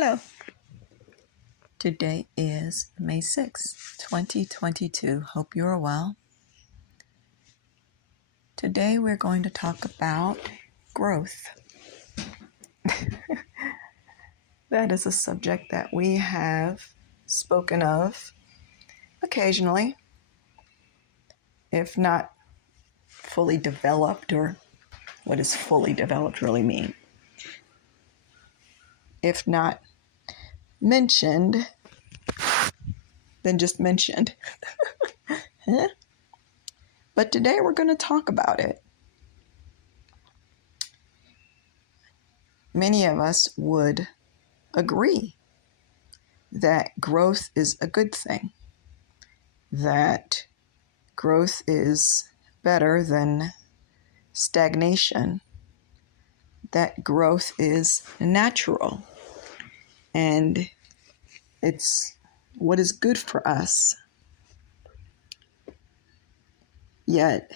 Hello. Today is May 6th, 2022. Hope you are well. Today we're going to talk about growth. That is a subject that we have spoken of occasionally, if not fully developed, or what does fully developed really mean? If not mentioned, then just mentioned. But today we're going to talk about it. Many of us would agree that growth is a good thing, that growth is better than stagnation, that growth is natural, and it's what is good for us. Yet,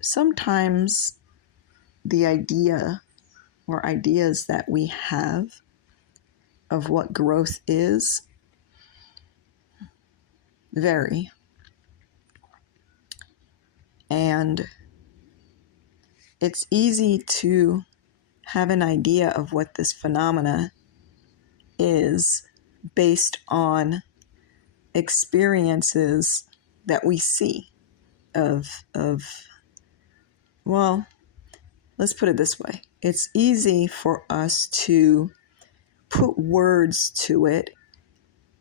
sometimes the idea or ideas that we have of what growth is vary. And it's easy to have an idea of what this phenomena is based on experiences that we see well, let's put it this way. It's easy for us to put words to it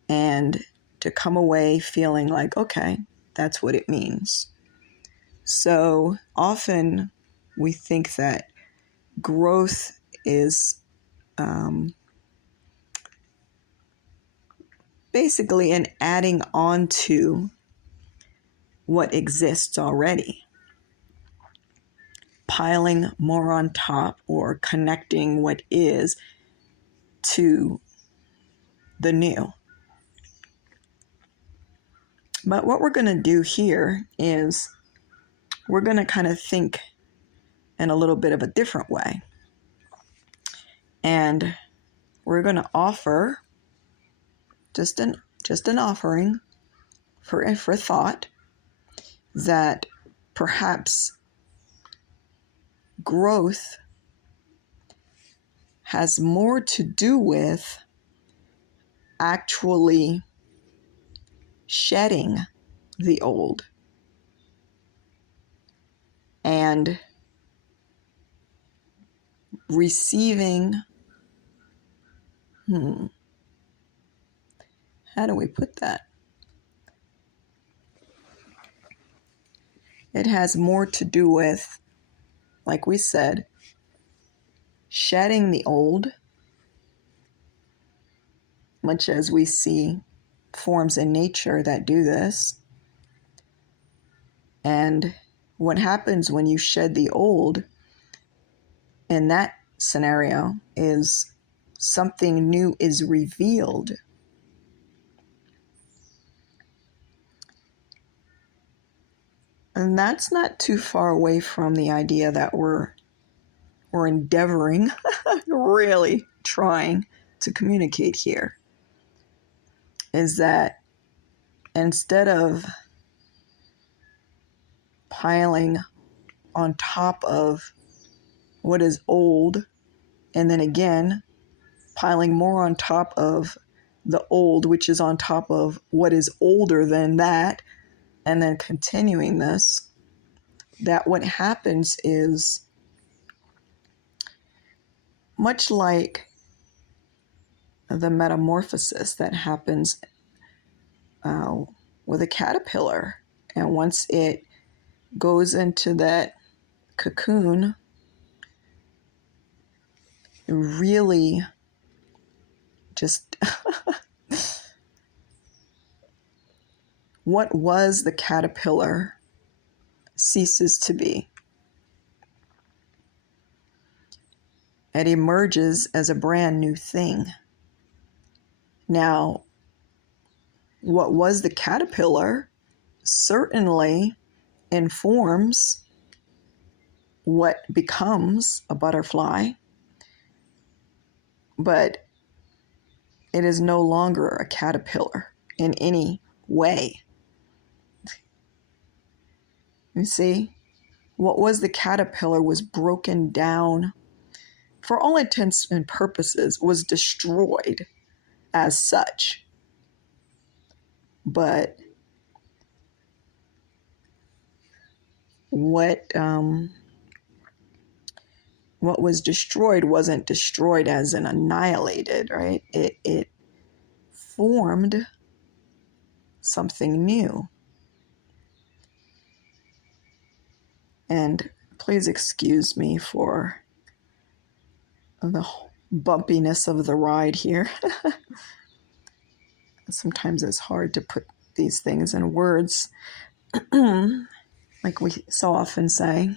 and to come away feeling like, okay, that's what it means. So often we think that growth is basically an adding on to what exists already, piling more on top or connecting what is to the new. But what we're going to do here is we're going to kind of think in a little bit of a different way. And we're going to offer just an offering for thought that perhaps growth has more to do with actually shedding the old and receiving, how do we put that? It has more to do with, like we said, shedding the old, much as we see forms in nature that do this. And what happens when you shed the old in that scenario is something new is revealed. And that's not too far away from the idea that we're endeavoring, really trying to communicate here, is that instead of piling on top of what is old, and then again piling more on top of the old, which is on top of what is older than that, and then continuing this, that what happens is much like the metamorphosis that happens with a caterpillar. And once it goes into that cocoon, it really just what was the caterpillar ceases to be. It emerges as a brand new thing. Now, what was the caterpillar certainly informs what becomes a butterfly, but it is no longer a caterpillar in any way. You see, what was the caterpillar was broken down, for all intents and purposes, was destroyed as such. But what was destroyed wasn't destroyed as in annihilated, right? It formed something new. And please excuse me for the bumpiness of the ride here. Sometimes it's hard to put these things in words, like we so often say.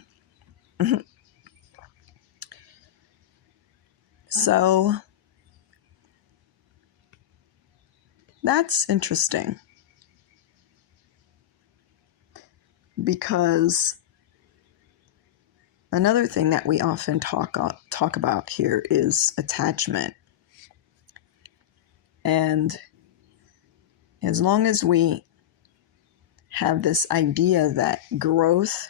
So that's interesting, because another thing that we often talk about here is attachment. And as long as we have this idea that growth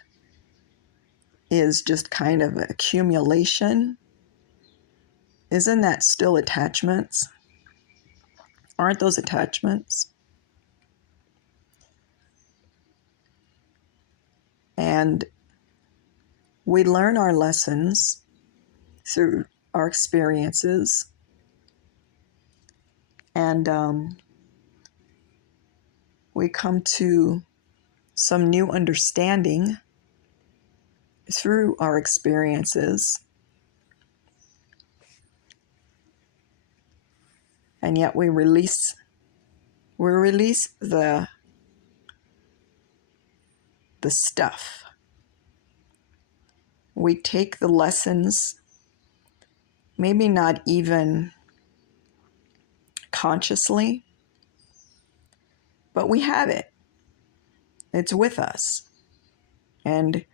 is just kind of an accumulation, isn't that still attachments? Aren't those attachments? And we learn our lessons through our experiences. And we come to some new understanding through our experiences. And yet we release the stuff. We take the lessons, maybe not even consciously, but we have it. It's with us. And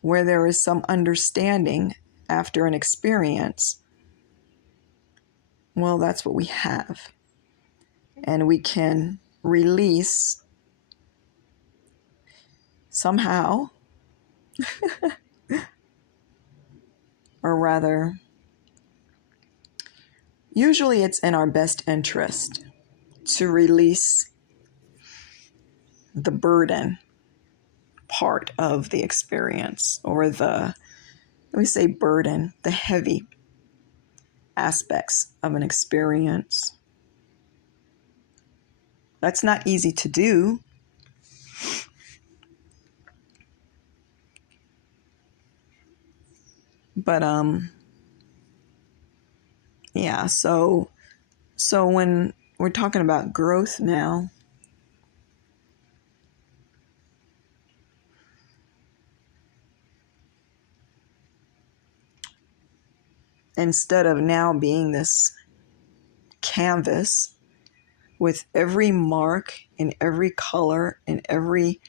where there is some understanding after an experience, well, that's what we have. And we can release somehow, or rather, usually it's in our best interest to release the burden part of the experience, or let me say burden, the heavy aspects of an experience. That's not easy to do. But yeah, so when we're talking about growth now, instead of now being this canvas with every mark and every color and every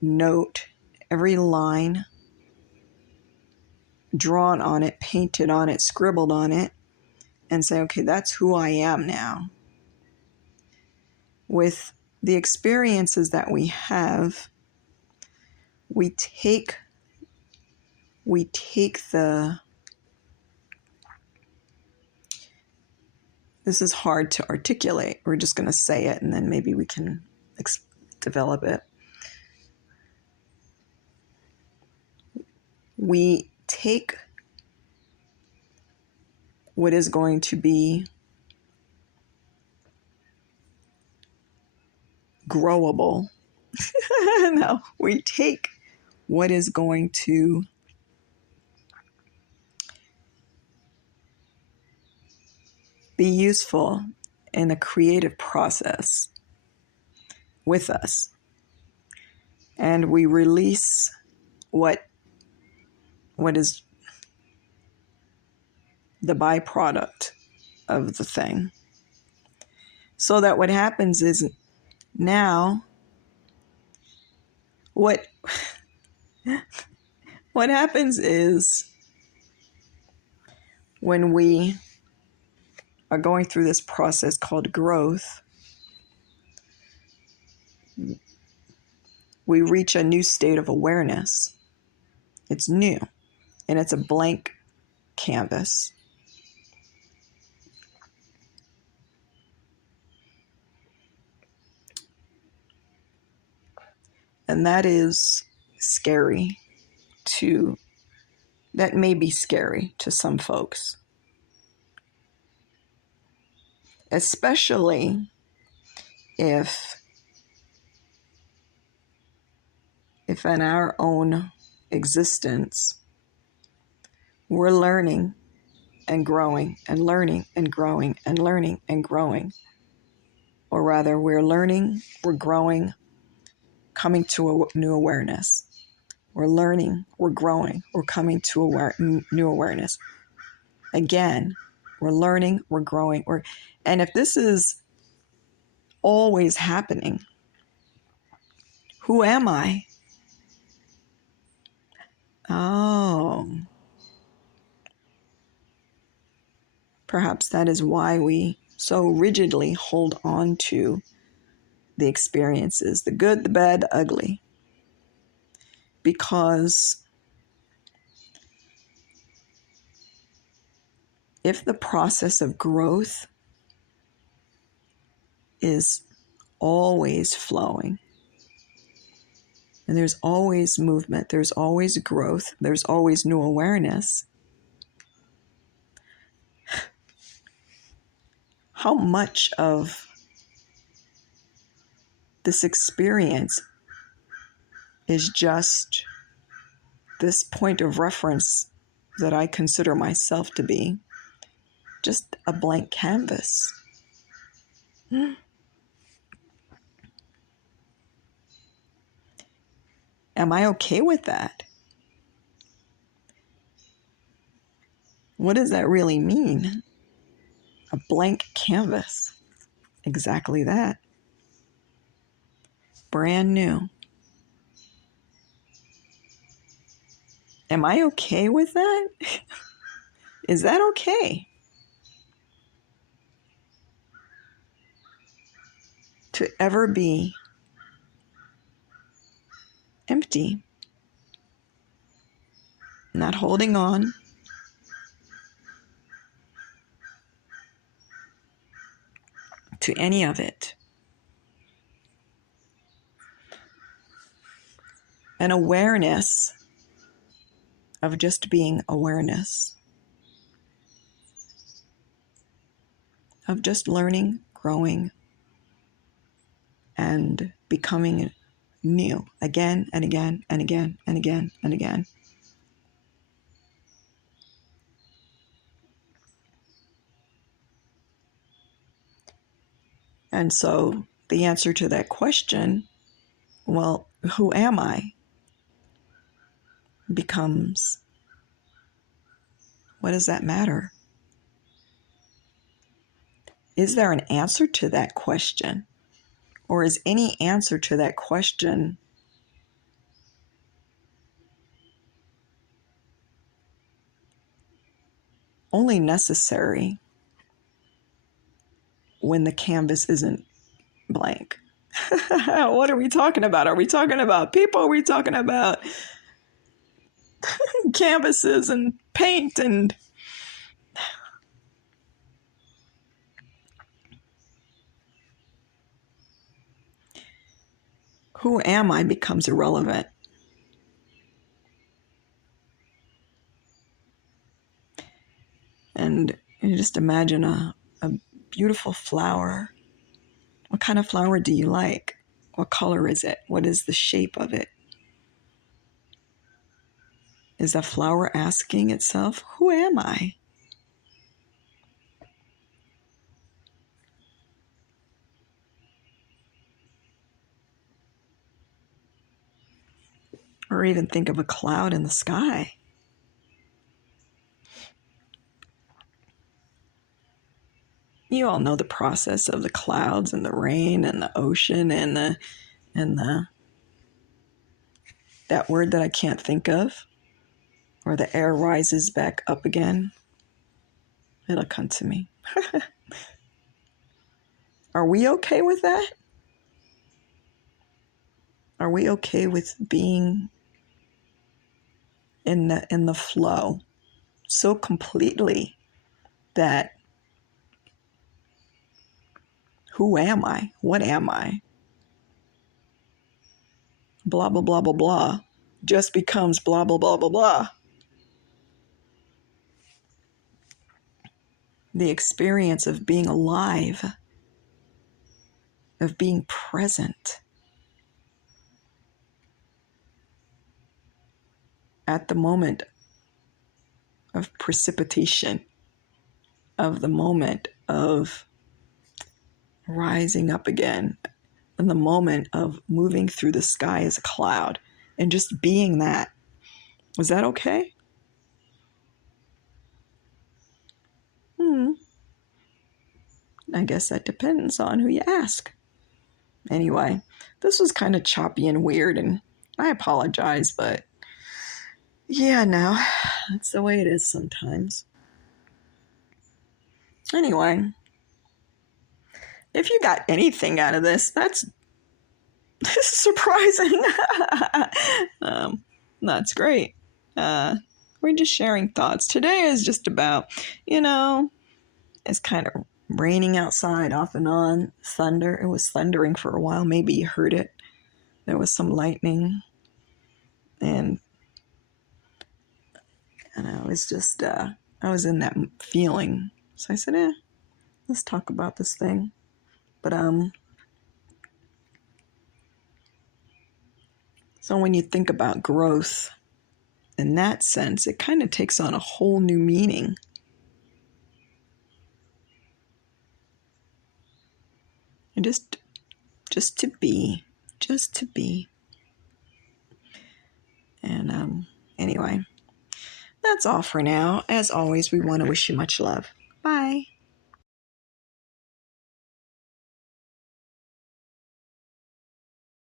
note, every line drawn on it, painted on it, scribbled on it, and say, okay, that's who I am now. With the experiences that we have, we take the, this is hard to articulate. We're just going to say it and then maybe we can develop it. We take what is going to be growable. No, we take what is going to be useful in the creative process with us. And we release what is the byproduct of the thing. So that what happens is now what happens is when we are going through this process called growth, we reach a new state of awareness. It's new, and it's a blank canvas. And that is scary that may be scary to some folks. Especially if in our own existence, we're learning and growing and learning and growing and learning and growing. Or rather, we're learning, we're growing, coming to a new awareness. We're learning, we're growing, we're coming to new awareness. Again, we're learning, we're growing. And if this is always happening, who am I? Oh, perhaps that is why we so rigidly hold on to the experiences, the good, the bad, the ugly. Because if the process of growth is always flowing, and there's always movement, there's always growth, there's always new awareness, how much of this experience is just this point of reference that I consider myself to be just a blank canvas? Am I okay with that? What does that really mean? A blank canvas. Exactly that. Brand new. Am I okay with that? Is that okay? To ever be empty, not holding on, to any of it. An awareness of just being awareness, of just learning, growing, and becoming new again and again and again and again and again. And so the answer to that question, well, who am I, becomes, what does that matter? Is there an answer to that question? Or is any answer to that question only necessary when the canvas isn't blank? What are we talking about? Are we talking about people? Are we talking about canvases and paint and who am I becomes irrelevant. And you just imagine a beautiful flower. What kind of flower do you like? What color is it? What is the shape of it? Is the flower asking itself, who am I? Or even think of a cloud in the sky. You all know the process of the clouds and the rain and the ocean and the that word that I can't think of, where the air rises back up again. It'll come to me. Are we okay with that? Are we okay with being in the flow so completely that who am I? What am I? Blah, blah, blah, blah, blah just becomes blah, blah, blah, blah, blah. The experience of being alive, of being present at the moment of precipitation, of the moment of rising up again, in the moment of moving through the sky as a cloud, and just being that. Was that okay? I guess that depends on who you ask. Anyway, this was kind of choppy and weird, and I apologize, but yeah, no, that's the way it is sometimes. Anyway, if you got anything out of this, that's surprising. That's great. We're just sharing thoughts. Today is just about, it's kind of raining outside off and on, thunder. It was thundering for a while. Maybe you heard it. There was some lightning. And I was just, I was in that feeling. So I said, let's talk about this thing. But, so when you think about growth in that sense, it kind of takes on a whole new meaning. And just to be. And anyway, that's all for now. As always, we want to wish you much love. Bye.